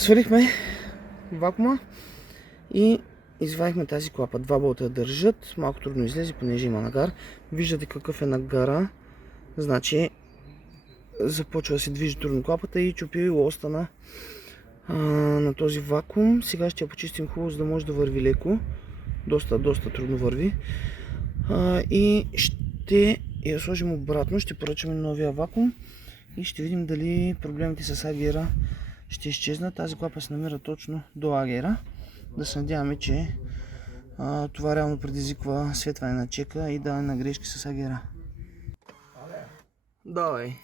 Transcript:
Свалихме вакуума и извадихме тази клапа. 2 болта държат. Малко трудно излезе, понеже има нагар. Виждате какъв е нагара. Значи започва да се движи трудно клапата и чупи лоста на този вакуум. Сега ще я почистим хубаво, за да може да върви леко. Доста трудно върви. И ще я сложим обратно. Ще поръчаме новия вакуум и ще видим дали проблемите с агера ще изчезнат. Тази клапа се намира точно до агера. Да се надяваме, че това реално предизвиква светване на чека и даване на грешки с агера. Давай!